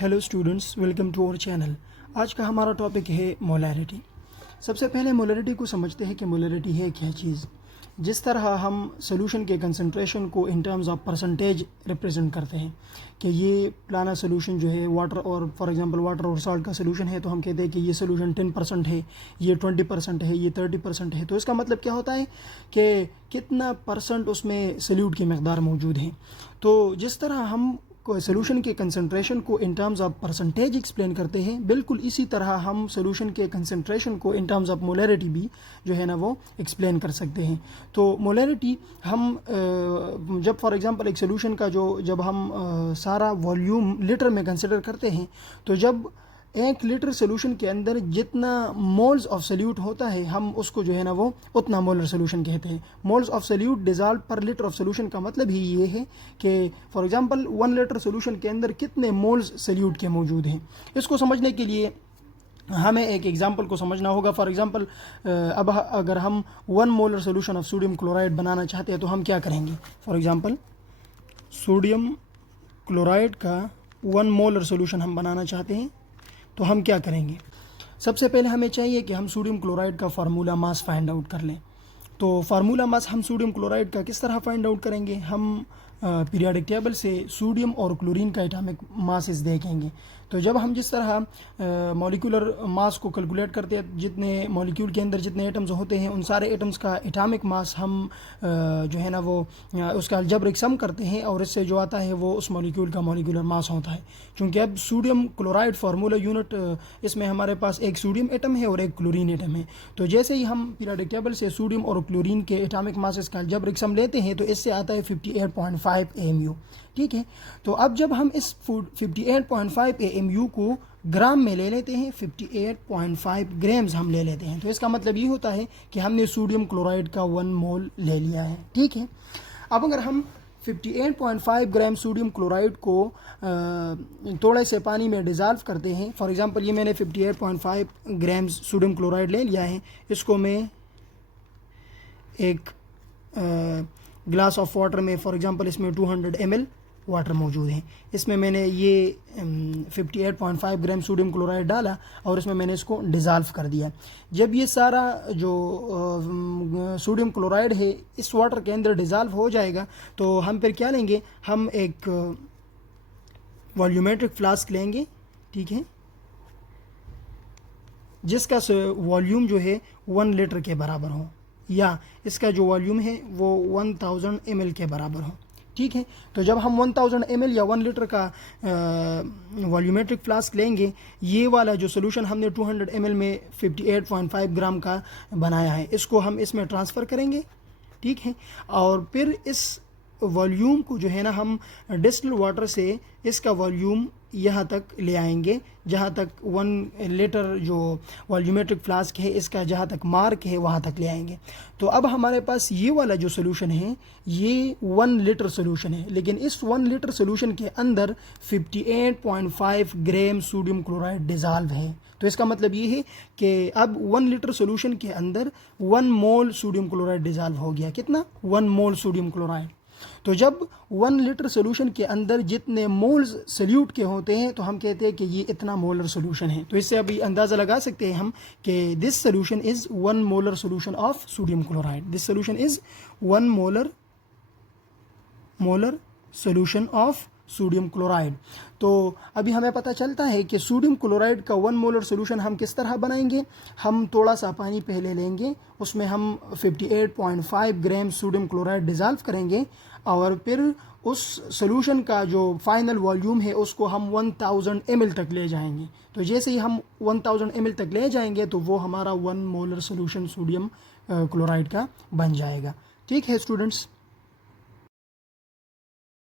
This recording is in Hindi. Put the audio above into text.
Hello students, welcome to our channel. आज का हमारा टॉपिक है मोलैरिटी। सबसे पहले मोलैरिटी को समझते हैं कि मोलैरिटी है क्या चीज़। जिस तरह हम सोल्यूशन के कंसंट्रेशन को in terms of percentage represent करते हैं कि ये प्लाना सोल्यूशन जो है वाटर और फॉर एग्जांपल वाटर और सॉल्ट का सोल्यूशन है, तो हम कहते हैं कि ये सोल्यूशन 10% है, ये 20% है, ये 30% है। तो इसका मतलब क्या होता है कि कितना परसेंट उसमें सोल्यूट की मकदार मौजूद है। तो जिस तरह हम सोल्यूशन के कंसंट्रेशन को in terms of percentage explain करते हैं, बिल्कुल इसी तरह हम सोल्यूशन के कंसंट्रेशन को इन टर्म्स ऑफ मोलैरिटी भी जो है ना वो एक्सप्लेन कर सकते हैं। तो मोलैरिटी हम जब फॉर एग्जांपल एक सोल्यूशन का जब हम सारा वॉल्यूम लीटर में कंसिडर करते हैं, तो जब 1 लीटर सोल्यूशन के अंदर जितना मोल्स ऑफ सोल्यूट होता है, हम उसको जो है ना वो उतना मोलर सोल्यूशन कहते हैं। मोल्स ऑफ सोल्यूट डिजॉल्व पर लीटर ऑफ सोल्यूशन का मतलब ही ये है कि फॉर एग्जांपल 1 लीटर सोल्यूशन के अंदर कितने मोल्स सोल्यूट के मौजूद हैं। इसको समझने के लिए हमें एक एग्जांपल को समझना होगा। फॉर एग्जांपल अब अगर हम 1 molar solution of sodium chloride बनाना चाहते हैं तो हम क्या करेंगे। फॉर एग्जांपल सोडियम क्लोराइड का 1 मोलर सोल्यूशन हम बनाना चाहते हैं तो हम क्या करेंगे। सबसे पहले हमें चाहिए कि हम सोडियम क्लोराइड का फार्मूला मास फाइंड आउट कर लें। तो फार्मूला मास हम सोडियम क्लोराइड का किस तरह फाइंड आउट करेंगे। हम पीरियोडिक टेबल से सोडियम और क्लोरीन का एटॉमिक मासेस देखेंगे। तो जब हम जिस तरह मॉलिक्यूलर मास को कैलकुलेट करते हैं, जितने मॉलिक्यूल के अंदर जितने एटम्स होते हैं उन सारे एटम्स का एटॉमिक मास हम जो है ना वो उसका अलजेब्रिक सम करते हैं और इससे जो आता है वो उस मॉलिक्यूल का मॉलिक्यूलर मास होता है। क्योंकि अब सोडियम क्लोराइड फार्मूला यूनिट इसमें हमारे पास एक सोडियम एटम है और एक क्लोरीन एटम है। तो जैसे ही हम पीरियोडिक टेबल से सोडियम और क्लोरीन के एटॉमिक मासेस का अलजेब्रिक सम लेते हैं तो इससे आता है 58.5 AMU। ठीक है, तो अब जब हम इस 58.5 AMU को ग्राम में ले लेते हैं, 58.5 ग्राम्स हम ले लेते हैं, तो इसका मतलब ये होता है कि हमने सोडियम क्लोराइड का 1 मोल ले लिया है। ठीक है, अब अगर हम 58.5 ग्राम सोडियम क्लोराइड को थोड़े से पानी में डिज़ोल्व करते हैं। फॉर एग्जांपल ये मैंने 58.5 ग्राम सोडियम क्लोराइड ले लिया है, इसको मैं एक ग्लास ऑफ वाटर में, फॉर एग्जांपल इसमें 200 ml वाटर मौजूद है, इसमें मैंने ये 58.5 ग्राम सोडियम क्लोराइड डाला और इसमें मैंने इसको डिज़ोल्व कर दिया। जब ये सारा जो सोडियम क्लोराइड है इस वाटर के अंदर डिज़ोल्व हो जाएगा तो हम फिर क्या लेंगे, हम एक वॉल्यूमेट्रिक फ्लास्क लेंगे। ठीक है, जिसका वॉल्यूम जो है 1 लीटर के बराबर हो या इसका जो वॉल्यूम है वो 1000 ml के बराबर हो। ठीक है, तो जब हम 1000 ml या 1 लीटर का वॉल्यूमेट्रिक फ्लास्क लेंगे, ये वाला जो सोल्यूशन हमने 200 ml में 58.5 ग्राम का बनाया है, इसको हम इसमें ट्रांसफ़र करेंगे। ठीक है, और फिर इस वॉल्यूम को जो है ना हम डिस्टिल्ड वाटर से इसका वॉल्यूम यहाँ तक ले आएंगे, जहाँ तक 1 लीटर जो वॉल्यूमेट्रिक फ्लास्क है इसका जहाँ तक मार्क है वहाँ तक ले आएंगे। तो अब हमारे पास ये वाला जो सोल्यूशन है ये 1 लीटर सोल्यूशन है, लेकिन इस 1 लीटर सोल्यूशन के अंदर 58.5 ग्राम सोडियम क्लोराइड डिज़ोल्व है। तो इसका मतलब ये है कि अब 1 लीटर सोल्यूशन के अंदर 1 मोल सोडियम क्लोराइड डिज़ोल्व हो गया। कितना? 1 मोल सोडियम क्लोराइड। तो जब 1 लीटर सोल्यूशन के अंदर जितने मोल्स सोल्यूट के होते हैं तो हम कहते हैं कि ये इतना मोलर सोल्यूशन है। तो इससे अभी अंदाज़ा लगा सकते हैं हम कि this solution is 1 molar solution of sodium chloride. This solution is 1 molar solution of sodium chloride. तो अभी हमें पता चलता है कि सोडियम क्लोराइड का 1 मोलर सोल्यूशन हम किस तरह बनाएंगे। हम थोड़ा सा पानी पहले लेंगे, उसमें हम 58.5 ग्राम सोडियम क्लोराइड डिज़ोल्व करेंगे और फिर उस सोल्यूशन का जो फाइनल वॉल्यूम है उसको हम 1000 ml तक ले जाएंगे। तो जैसे ही हम 1000 ml तक ले जाएंगे तो वो हमारा 1 मोलर सोल्यूशन सोडियम क्लोराइड का बन जाएगा। ठीक है स्टूडेंट्स।